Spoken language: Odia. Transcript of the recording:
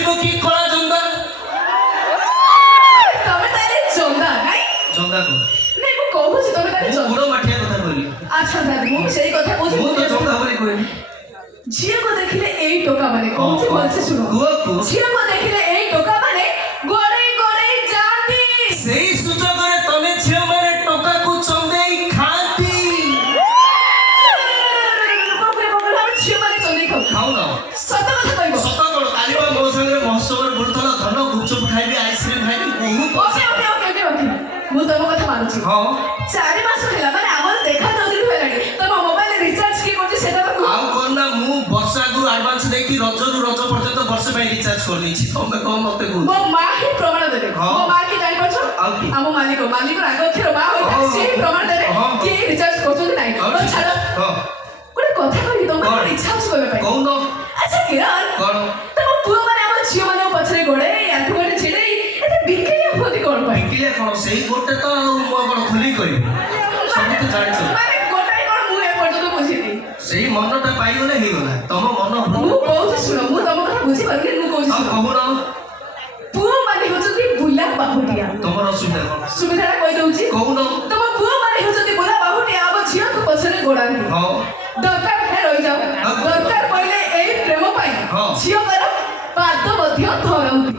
ଛାଡ଼ିବ କି କଳା ଜନ୍ଦା ତମେ ତାହେଲେ ଜନ୍ଦା ନାଇଁ ଜନ୍ଦା କଣ ନାଇଁ ମୁଁ କହୁଛି ତମେ ତାହେଲେ ଜନ୍ଦା ଗୁଡ଼ ମାଠିଆ କଥା କହିଲି ଆଚ୍ଛା ତାହେଲେ ମୁଁ ସେଇ କଥା କହୁଛି ମୁଁ ତ ଜନ୍ଦା ବୋଲି କହିଲି ଝିଅକୁ ଦେଖିଲେ ଏଇ ଟୋକା ମାନେ କହୁଛି ଭଲସେ ଶୁଣ ଝିଅକୁ ଦେଖିଲେ ଏଇ ଟୋକା ମାନେ ଗୋଡେଇ ଗୋଡେଇ ଯାଆନ୍ତି ସେଇ ସୁଯୋଗରେ ତମେ ଝିଅ ମାନେ ଟୋକାକୁ ଚନ୍ଦେଇ ଖାଆନ୍ତି ଝିଅ ମାନେ ଚନ୍ଦେଇ ଖାଉନ ସତ କଥା କହିବ ସତ କଣ କାଲି ବା ମୋ ସାଙ୍ଗରେ ମହୋତ୍ସବରେ ବୁଲୁଥିଲ ଧନ ଗୁପଚୁପ ଖାଇବି ଆଇସ୍କ୍ରିମ ଖାଇବି ବହୁତ okay okay okay okay okay ମୁଁ ତମ କଥା ମାନୁଛି ହଁ 4 ମାସ ହେଲା ମାନେ ଆମର ଦେଖା ଜଲଦି ହେଲାଣି ତମ ମୋବାଇଲ ରିଚାର୍ଜ କିଏ କରୁଛି ସେଟା ତ ଆଉ କଣ ନା ମୁଁ ବର୍ଷ ଆଗରୁ ଆଡଭାନ୍ସ ଦେଇକି ରଜରୁ ରଜ ପର୍ଯ୍ୟନ୍ତ ବର୍ଷ ପାଇଁ ରିଚାର୍ଜ କରିଦେଇଛି ତମେ କଣ ମତେ କହୁଛ ମୋ ମା ହିଁ ପ୍ରମାଣ ଦେବେ ମୋ ମା କି ଜାଣିପାରୁଛ ଆଉ କି ଆମ ମାଲିକ ଆଗ ଅକ୍ଷର ମା ହୋଇଥାଏ ସେ ହିଁ ପ୍ରମାଣ ଦେବେ କିଏ ରିଚାର୍ଜ କରୁଛନ୍ତି ନାହିଁ ଛାଡ ଗୋଟେ କଥା କହିବି ତମର ଇଚ୍ଛା ଅଛି କହିବା ପାଇଁ କହୁନ ଆଚ୍ଛା କିରଣ କଣ ତମ ପୁଅ ମାନେ ଆମ ଝିଅ ମାନଙ୍କ ପଛରେ ଗୋଡେଇ ଆଣ୍ଠୁ ଗଣ୍ଠି ଛିଡେଇ ଏତେ ବିକିଲିଆ ହୁଅନ୍ତି କଣ ପାଇଁ ବିକିଲିଆ କଣ ସେଇ ଗୋଟେ ତ ମୁଁ କଣ ଖୋଲି କହିବି ସବୁ ତ ଜାଣିଛ ମାନେ ଗୋଟାଏ କଣ ମୁଁ ଏପର୍ଯ୍ୟନ୍ତ ବୁଝିନି ସେଇ ମନଟା ପାଇଗଲେ ହେଇଗଲା ତମ ମନ ମୁଁ କହୁଛି ଶୁଣ ମୁଁ ତମ କଥା ବୁଝିପାରୁନି ମୁଁ କହୁଛି ଶୁଣ କହୁନ ପୁଅ ମାନେ ହଉଛନ୍ତି ବୁଲା ବାହୁଟିଆ ତମର ଅସୁବିଧା କଣ ସୁବିଧାଟା କହିଦଉଛି କହୁନ ତମ ପୁଅ ମାନେ ହଉଛନ୍ତି ବୁଲା ବାହୁଟିଆ ଆମ ଝିଅଙ୍କ ପଛରେ ଗୋଡାନ୍ତି ହଁ ଦରକାର ହେଲେ ରହିଯାଅ ଦରକାର ପଡ଼ିଲେ ଏଇ ପ୍ରେମ ପାଇଁ ଝିଅଙ୍କର ପାଦ ମଧ୍ୟ ଧରନ୍ତି